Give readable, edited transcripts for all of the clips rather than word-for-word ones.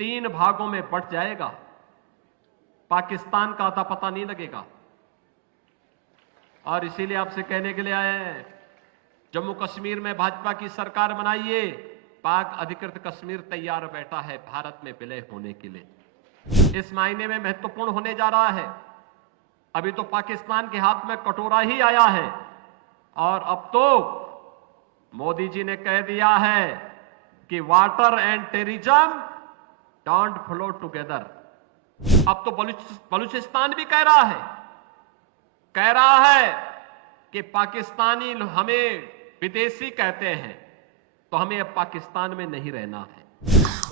3 भागों में बंट जाएगा। पाकिस्तान का अता पता नहीं लगेगा। और इसीलिए आपसे कहने के लिए आए हैं, जम्मू कश्मीर में भाजपा की सरकार बनाइए। पाक अधिकृत कश्मीर तैयार बैठा है भारत में विलय होने के लिए। इस महीने में महत्वपूर्ण होने जा रहा है। अभी तो पाकिस्तान के हाथ में कटोरा ही आया है और अब तो मोदी जी ने कह दिया है कि water and terrorism don't flow together. अब तो बलूचिस्तान भी कह रहा है कि पाकिस्तानी हमें विदेशी कहते हैं, तो हमें अब पाकिस्तान में नहीं रहना है।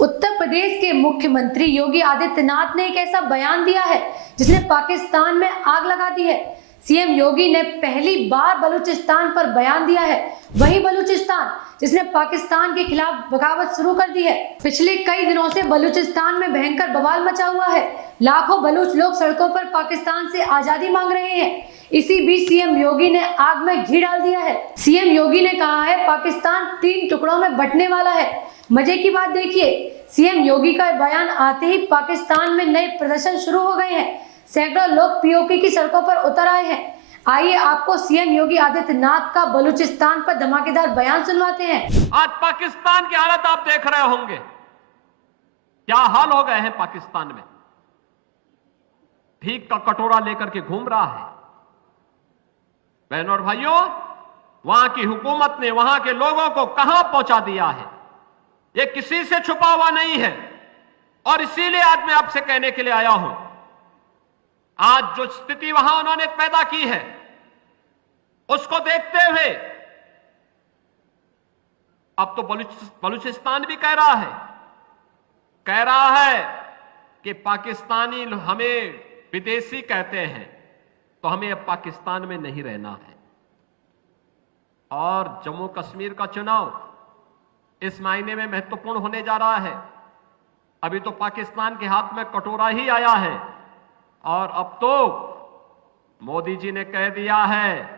उत्तर प्रदेश के मुख्यमंत्री योगी आदित्यनाथ ने एक ऐसा बयान दिया है जिसने पाकिस्तान में आग लगा दी है। सीएम योगी ने पहली बार बलूचिस्तान पर बयान दिया है, वही बलूचिस्तान जिसने पाकिस्तान के खिलाफ बगावत शुरू कर दी है। पिछले कई दिनों से बलूचिस्तान में भयंकर बवाल मचा हुआ है। लाखों बलूच लोग सड़कों पर पाकिस्तान से आजादी मांग रहे हैं। इसी बीच सीएम योगी ने आग में घी डाल दिया है। सीएम योगी ने कहा है पाकिस्तान 3 टुकड़ों में बंटने वाला है। मजे की बात देखिए, सीएम योगी का बयान आते ही पाकिस्तान में नए प्रदर्शन शुरू हो गए हैं। सैकड़ों लोग पीओके की सड़कों पर उतर आए हैं। आइए आपको सीएम योगी आदित्यनाथ का बलूचिस्तान पर धमाकेदार बयान सुनवाते हैं। आज पाकिस्तान की हालत आप देख रहे होंगे, क्या हाल हो गए हैं पाकिस्तान में। भीख का कटोरा लेकर के घूम रहा है। बहनों और भाइयों, वहां की हुकूमत ने वहां के लोगों को कहां पहुंचा दिया है, ये किसी से छुपा हुआ नहीं है। और इसीलिए आज मैं आपसे कहने के लिए आया हूं, आज जो स्थिति वहां उन्होंने पैदा की है, उसको देखते हुए अब तो बलूचिस्तान भी कह रहा है कि पाकिस्तानी हमें विदेशी कहते हैं, तो हमें अब पाकिस्तान में नहीं रहना है। और जम्मू कश्मीर का चुनाव इस महीने में महत्वपूर्ण होने जा रहा है। अभी तो पाकिस्तान के हाथ में कटोरा ही आया है और अब तो मोदी जी ने कह दिया है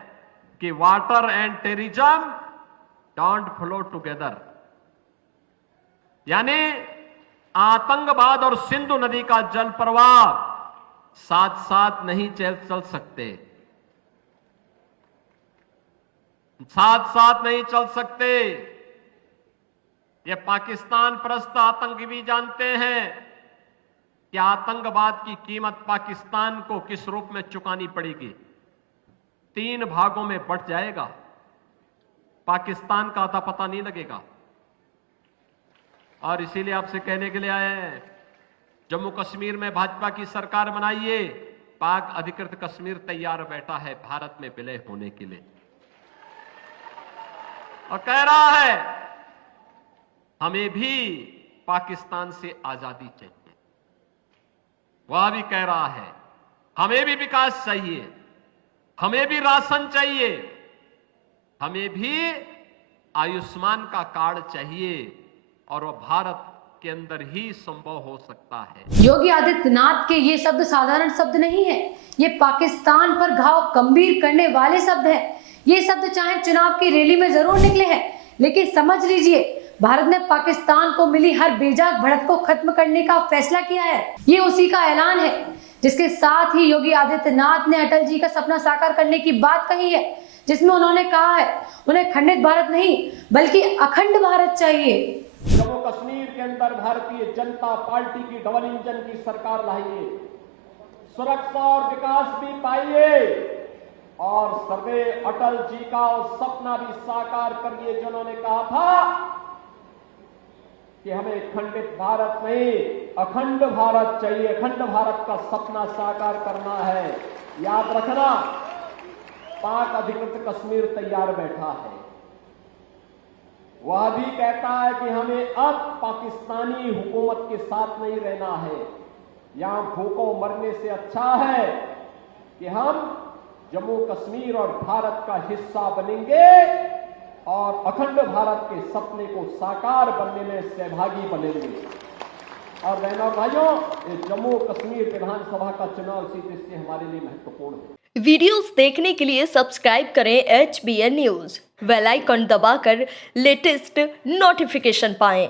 कि water and terrorism don't flow together, यानी आतंकवाद और सिंधु नदी का जल प्रवाह साथ साथ नहीं चल सकते, ये पाकिस्तान परस्त आतंकी भी जानते हैं कि आतंकवाद की कीमत पाकिस्तान को किस रूप में चुकानी पड़ेगी। 3 भागों में बंट जाएगा। पाकिस्तान का अता पता नहीं लगेगा। और इसीलिए आपसे कहने के लिए आए हैं, जम्मू कश्मीर में भाजपा की सरकार बनाइए। पाक अधिकृत कश्मीर तैयार बैठा है भारत में विलय होने के लिए और कह रहा है हमें भी पाकिस्तान से आजादी चाहिए। वह भी कह रहा है हमें भी विकास चाहिए, हमें भी राशन चाहिए, हमें भी आयुष्मान का कार्ड चाहिए और वह भारत के अंदर ही संभव हो सकता है। योगी आदित्यनाथ के ये शब्द साधारण शब्द नहीं है, ये पाकिस्तान पर घाव गंभीर करने वाले शब्द हैं। ये शब्द चाहे चुनाव की रैली में जरूर निकले हैं, लेकिन समझ लीजिए भारत ने पाकिस्तान को मिली हर बेजाक बढ़त को खत्म करने का फैसला किया है। ये उसी का ऐलान है जिसके साथ ही योगी आदित्यनाथ ने अटल जी का सपना साकार करने की बात कही है, जिसमें उन्होंने कहा है उन्हें खंडित भारत नहीं बल्कि अखंड भारत चाहिए। जम्मू कश्मीर के अंदर भारतीय जनता पार्टी की डबल इंजन की सरकार लाइए, सुरक्षा और विकास भी पाइए और सर्वे अटल जी का सपना भी साकार करिए, जिन्होंने कहा था कि हमें खंडित भारत नहीं अखंड भारत चाहिए। अखंड भारत का सपना साकार करना है। याद रखना, पाक अधिकृत कश्मीर तैयार बैठा है। वह भी कहता है कि हमें अब पाकिस्तानी हुकूमत के साथ नहीं रहना है। यहां भूखों मरने से अच्छा है कि हम जम्मू कश्मीर और भारत का हिस्सा बनेंगे और अखंड भारत के सपने को साकार बनने में सहभागी बनेंगे। और बहनों भाइयों, ये जम्मू कश्मीर विधानसभा का चुनाव इसी दृष्टि से हमारे लिए महत्वपूर्ण है। वीडियोस देखने के लिए सब्सक्राइब करें HBN न्यूज, बेल आइकन दबाकर लेटेस्ट नोटिफिकेशन पाएं।